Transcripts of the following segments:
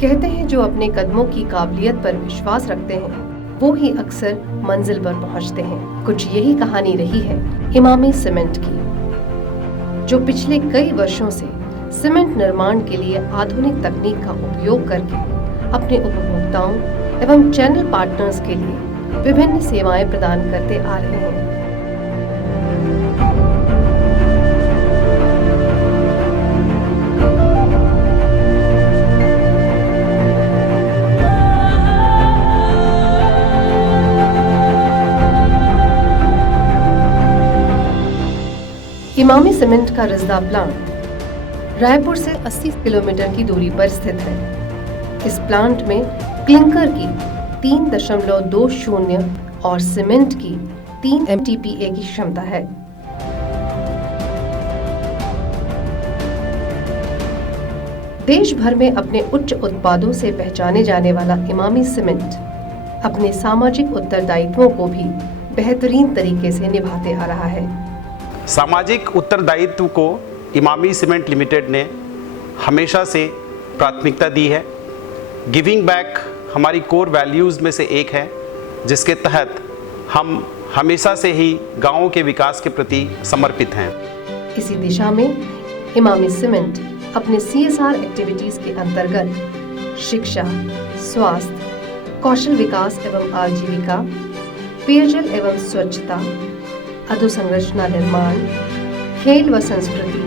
कहते हैं जो अपने कदमों की काबिलियत पर विश्वास रखते हैं वो ही अक्सर मंजिल पर पहुंचते हैं। कुछ यही कहानी रही है इमामी सीमेंट की, जो पिछले कई वर्षों से सीमेंट निर्माण के लिए आधुनिक तकनीक का उपयोग करके अपने उपभोक्ताओं एवं चैनल पार्टनर्स के लिए विभिन्न सेवाएं प्रदान करते आ रहे हैं। इमामी सीमेंट का रिस्दा प्लांट रायपुर से 80 किलोमीटर की दूरी पर स्थित है। इस प्लांट में क्लिंकर की 3.20 और सीमेंट की 3 MTPA की क्षमता है। देश भर में अपने उच्च उत्पादों से पहचाने जाने वाला इमामी सीमेंट अपने सामाजिक उत्तरदायित्वों को भी बेहतरीन तरीके से निभाते आ रहा है। सामाजिक उत्तरदायित्व को इमामी सीमेंट लिमिटेड ने हमेशा से प्राथमिकता दी है। गिविंग बैक हमारी कोर वैल्यूज़ में से एक है, जिसके तहत हम हमेशा से ही गांवों के विकास के प्रति समर्पित हैं। इसी दिशा में इमामी सीमेंट अपने CSR एक्टिविटीज़ के अंतर्गत शिक्षा, स्वास्थ्य, कौशल विकास एवं आजीविका, पेयजल एवं स्वच्छता, अधोसंरचना निर्माण, खेल व संस्कृति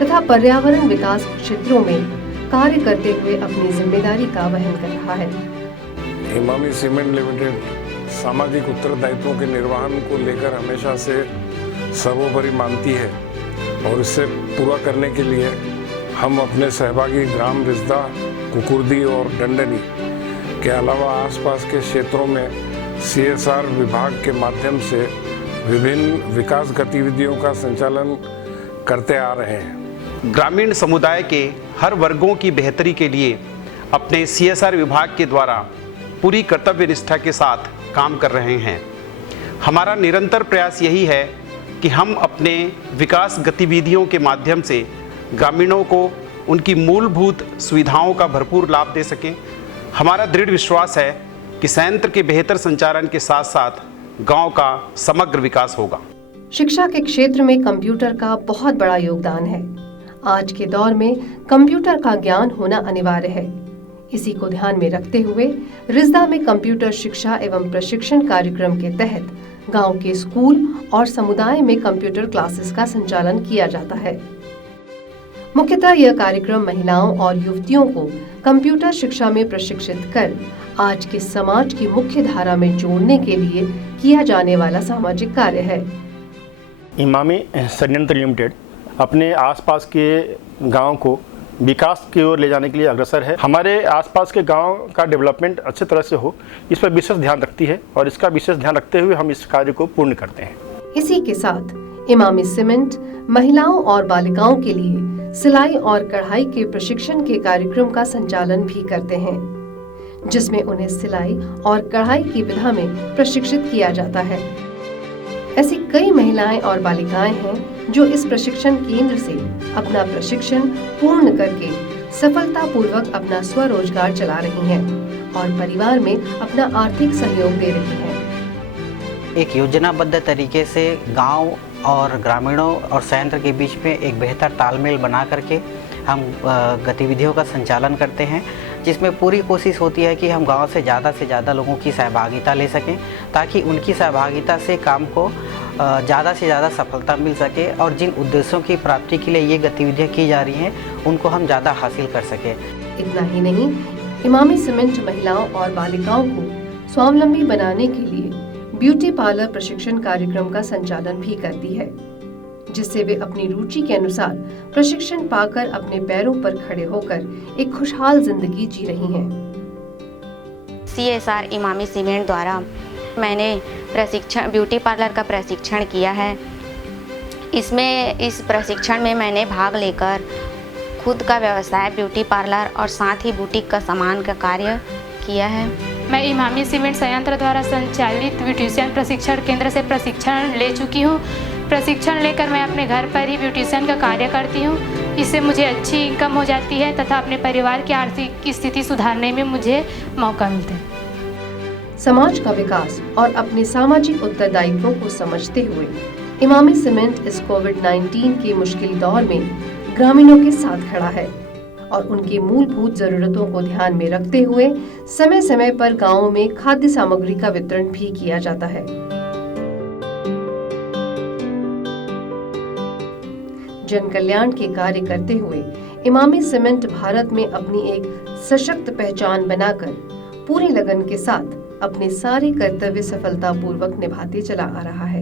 तथा पर्यावरण विकास क्षेत्रों में कार्य करते हुए अपनी जिम्मेदारी का वहन कर रहा है। इमामी सीमेंट लिमिटेड सामाजिक उत्तरदायित्वों के निर्वहन को लेकर हमेशा से सर्वोपरि मानती है और इसे पूरा करने के लिए हम अपने सहभागी ग्राम रिस्दा, कुकुर्दी और डंडनी के अलावा आसपास के क्षेत्रों में CSR विभाग के माध्यम से विभिन्न विकास गतिविधियों का संचालन करते आ रहे हैं। ग्रामीण समुदाय के हर वर्गों की बेहतरी के लिए अपने CSR विभाग के द्वारा पूरी कर्तव्य निष्ठा के साथ काम कर रहे हैं। हमारा निरंतर प्रयास यही है कि हम अपने विकास गतिविधियों के माध्यम से ग्रामीणों को उनकी मूलभूत सुविधाओं का भरपूर लाभ दे सकें। हमारा दृढ़ विश्वास है कि संयंत्र के बेहतर संचालन के साथ साथ गांव का समग्र विकास होगा। शिक्षा के क्षेत्र में कंप्यूटर का बहुत बड़ा योगदान है। आज के दौर में कंप्यूटर का ज्ञान होना अनिवार्य है। इसी को ध्यान में रखते हुए रिस्दा में कंप्यूटर शिक्षा एवं प्रशिक्षण कार्यक्रम के तहत गांव के स्कूल और समुदाय में कंप्यूटर क्लासेस का संचालन किया जाता है। मुख्यतः यह कार्यक्रम महिलाओं और युवतियों को कंप्यूटर शिक्षा में प्रशिक्षित कर आज के समाज की मुख्य धारा में जोड़ने के लिए किया जाने वाला सामाजिक कार्य है। इमामी संयंत्र लिमिटेड अपने आसपास के गांव को विकास की ओर ले जाने के लिए अग्रसर है। हमारे आसपास के गांव का डेवलपमेंट अच्छी तरह से हो, इस पर विशेष ध्यान रखती है और इसका विशेष ध्यान रखते हुए हम इस कार्य को पूर्ण करते हैं। इसी के साथ इमामी सीमेंट महिलाओं और बालिकाओं के लिए सिलाई और कढ़ाई के प्रशिक्षण के कार्यक्रम का संचालन भी करते हैं, जिसमें उन्हें सिलाई और कढ़ाई की विधा में प्रशिक्षित किया जाता है। ऐसी कई महिलाएं और बालिकाएं हैं जो इस प्रशिक्षण केंद्र से अपना प्रशिक्षण पूर्ण करके सफलतापूर्वक अपना स्वरोजगार चला रही हैं और परिवार में अपना आर्थिक सहयोग दे रही हैं। एक योजनाबद्ध तरीके से गांव और ग्रामीणों और संयंत्र के बीच में एक बेहतर तालमेल बना करके हम गतिविधियों का संचालन करते हैं, जिसमें पूरी कोशिश होती है कि हम गांव से ज़्यादा लोगों की सहभागिता ले सकें, ताकि उनकी सहभागिता से काम को ज़्यादा से ज़्यादा सफलता मिल सके और जिन उद्देश्यों की प्राप्ति के लिए ये गतिविधियाँ की जा रही हैं उनको हम ज़्यादा हासिल कर सकें। इतना ही नहीं, इमामी सीमेंट महिलाओं और बालिकाओं को स्वावलंबी बनाने के लिए ब्यूटी पार्लर प्रशिक्षण कार्यक्रम का संचालन भी करती है, जिससे वे अपनी रुचि के अनुसार प्रशिक्षण पाकर अपने पैरों पर खड़े होकर एक खुशहाल जिंदगी जी रही हैं। CSR इमामी सीमेंट द्वारा मैंने ब्यूटी पार्लर का प्रशिक्षण किया है। इस प्रशिक्षण में मैंने भाग लेकर खुद का व्यवसाय ब्यूटी पार्लर और साथ ही बुटीक का सामान का कार्य किया है। मैं इमामी सीमेंट संयंत्र द्वारा संचालित ब्यूटिशियन प्रशिक्षण केंद्र से प्रशिक्षण ले चुकी हूँ। प्रशिक्षण लेकर मैं अपने घर पर ही ब्यूटिशियन का कार्य करती हूँ। इससे मुझे अच्छी इनकम हो जाती है तथा अपने परिवार की आर्थिक स्थिति सुधारने में मुझे मौका मिलता है। समाज का विकास और अपने सामाजिक उत्तरदायित्वों को समझते हुए इमामी सीमेंट इस कोविड-19 के मुश्किल दौर में ग्रामीणों के साथ खड़ा है और उनकी मूलभूत जरूरतों को ध्यान में रखते हुए समय समय पर गांवों में खाद्य सामग्री का वितरण भी किया जाता है। जन कल्याण के कार्य करते हुए इमामी सीमेंट भारत में अपनी एक सशक्त पहचान बनाकर पूरी लगन के साथ अपने सारे कर्तव्य सफलतापूर्वक निभाते चला आ रहा है।